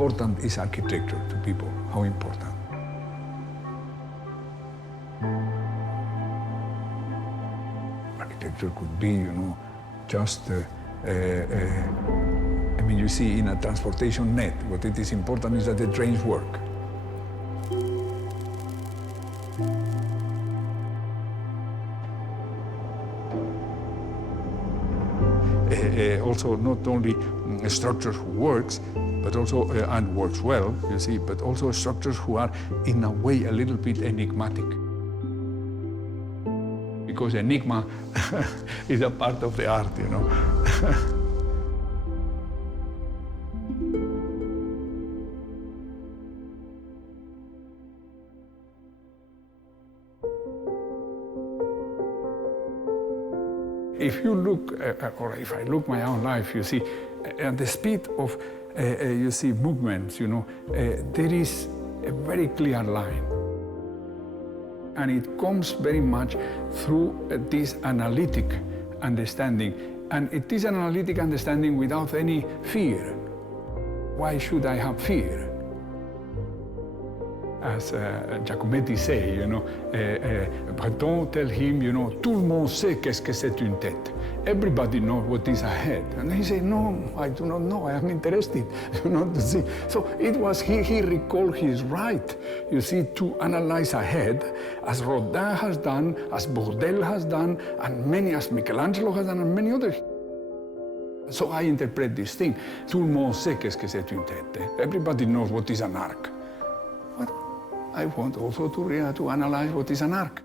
important is architecture to people? How important? Architecture could be, just, I mean, you see, in a transportation net, what it is important is that the trains work. Also, not only a structure who works, but also, and works well, you see, but also structures who are, in a way, a little bit enigmatic. Because enigma is a part of the art, If you look, or if I look my own life, you see, at the speed of, you see, movements, there is a very clear line. And it comes very much through this analytic understanding. And it is an analytic understanding without any fear. Why should I have fear? As Giacometti say, Breton tell him, tout le monde sait qu'est-ce que c'est une tête. Everybody knows what is a head. And he said, no, I do not know, I am interested, to see. So it was, he recalled his right, you see, to analyze a head, as Rodin has done, as Bourdelle has done, and many, as Michelangelo has done, and many others. So I interpret this thing. Tout le monde sait qu'est-ce que c'est une tête. Everybody knows what is an arc. But I want also to analyze what is an arc.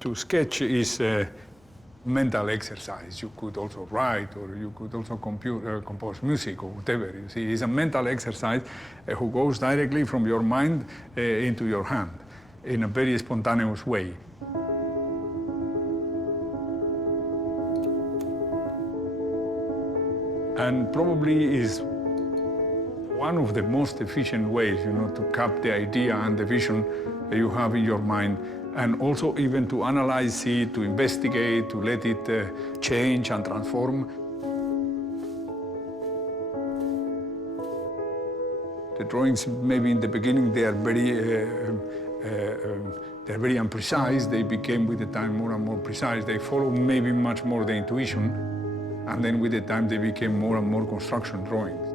To sketch is a mental exercise. You could also write, or you could also compose music, or whatever. You see, it's a mental exercise who goes directly from your mind into your hand in a very spontaneous way. And probably is one of the most efficient ways, to cap the idea and the vision that you have in your mind, and also even to analyze it, to investigate, to let it change and transform. The drawings, maybe in the beginning, they are very imprecise. They became, with the time, more and more precise. They follow maybe much more the intuition, and then with the time, they became more and more construction drawings.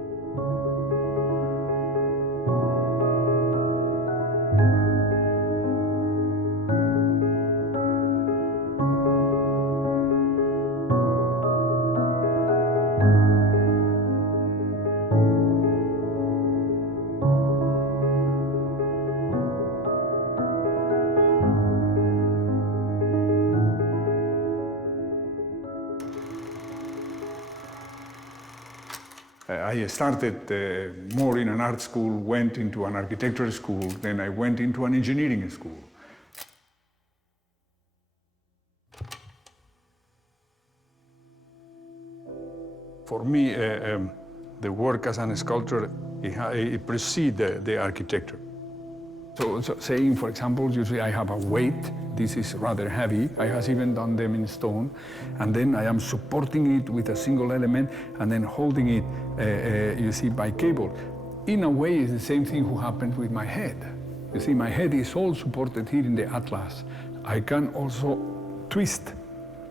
I started more in an art school, went into an architecture school, then I went into an engineering school. For me, the work as a sculptor, it precedes the architecture. So saying, for example, you see I have a weight, this is rather heavy, I have even done them in stone, and then I am supporting it with a single element and then holding it, you see, by cable. In a way, it's the same thing who happens with my head. You see, my head is all supported here in the atlas. I can also twist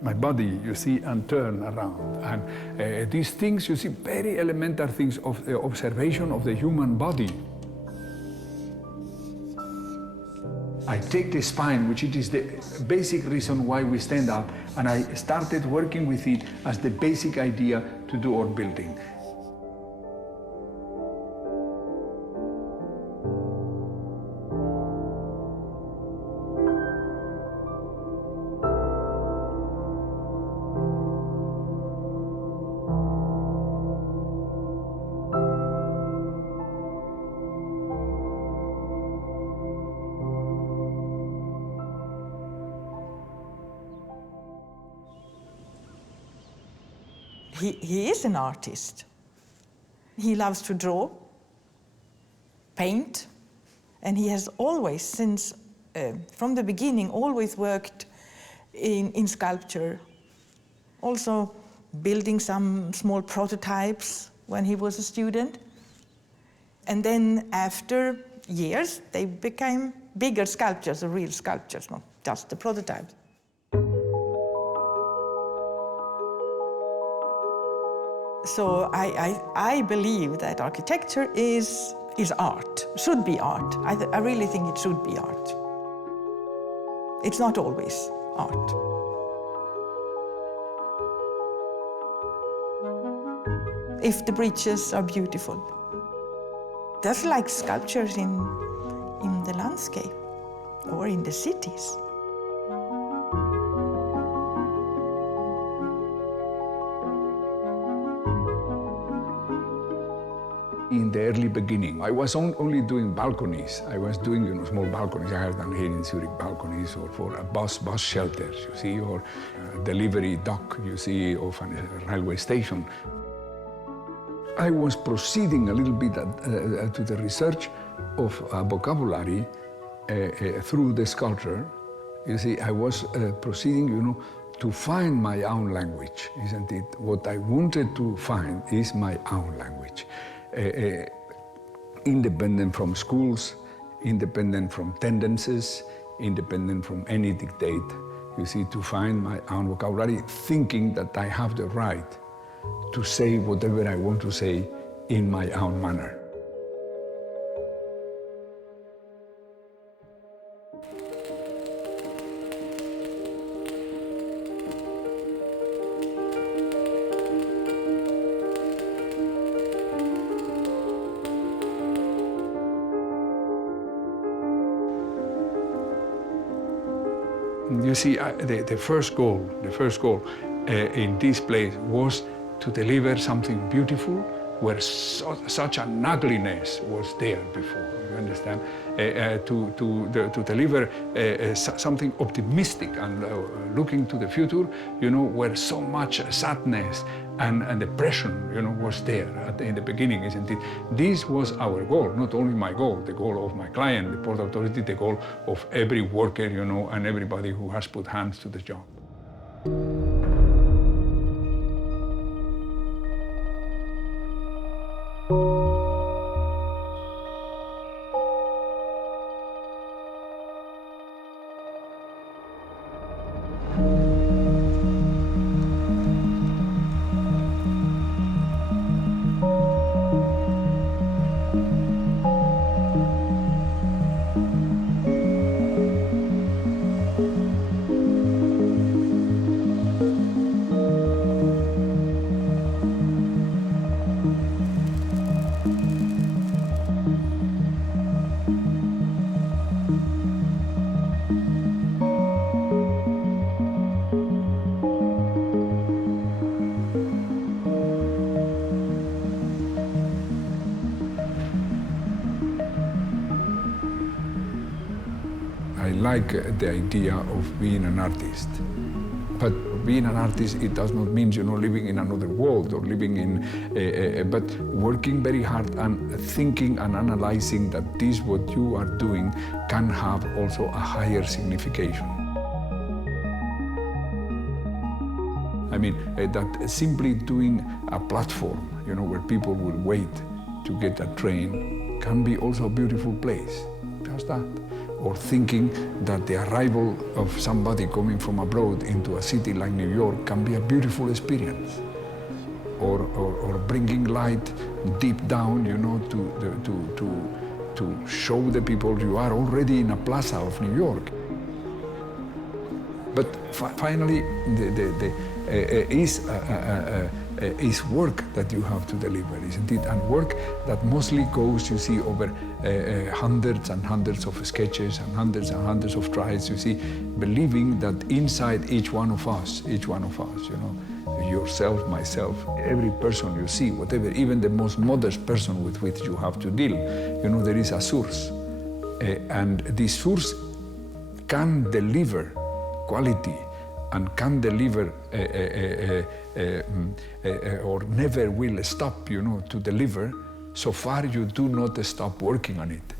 my body, you see, and turn around. And these things, you see, very elemental things of the observation of the human body. I take the spine, which it is the basic reason why we stand up, and I started working with it as the basic idea to do our building. he is an artist. He loves to draw, paint, and he has always, since from the beginning, always worked in sculpture. Also building some small prototypes when he was a student. And then after years, they became bigger sculptures, real sculptures, not just the prototypes. So I believe that architecture is art, should be art. I really think it should be art. It's not always art. If the bridges are beautiful. Just like sculptures in the landscape or in the cities. In the early beginning, I was only doing balconies. I was doing, small balconies. I have done here in Zurich balconies, or for a bus shelters, you see, or a delivery dock, you see, of a railway station. I was proceeding a little bit to the research of a vocabulary through the sculpture. You see, I was proceeding, to find my own language, isn't it? What I wanted to find is my own language. Independent from schools, independent from tendencies, independent from any dictate. You see, to find my own vocabulary, thinking that I have the right to say whatever I want to say in my own manner. You see, the first goal in this place was to deliver something beautiful where such an ugliness was there before, you understand? To deliver something optimistic and looking to the future, where so much sadness and depression, was there in the beginning, isn't it? This was our goal, not only my goal, the goal of my client, the Port Authority, the goal of every worker, and everybody who has put hands to the job. I like the idea of being an artist. But being an artist, it does not mean, living in another world or living in, but working very hard and thinking and analyzing that this, what you are doing, can have also a higher signification. I mean, that simply doing a platform, where people will wait to get a train, can be also a beautiful place, just that. Or thinking that the arrival of somebody coming from abroad into a city like New York can be a beautiful experience. Or bringing light deep down, to show the people you are already in a plaza of New York. But finally, is work that you have to deliver, isn't it? And work that mostly goes, over hundreds and hundreds of sketches and hundreds of tries, believing that inside each one of us, yourself, myself, every person you see, whatever, even the most modest person with which you have to deal, there is a source. And this source can deliver quality and can deliver or never will stop, to deliver, so far you do not stop working on it.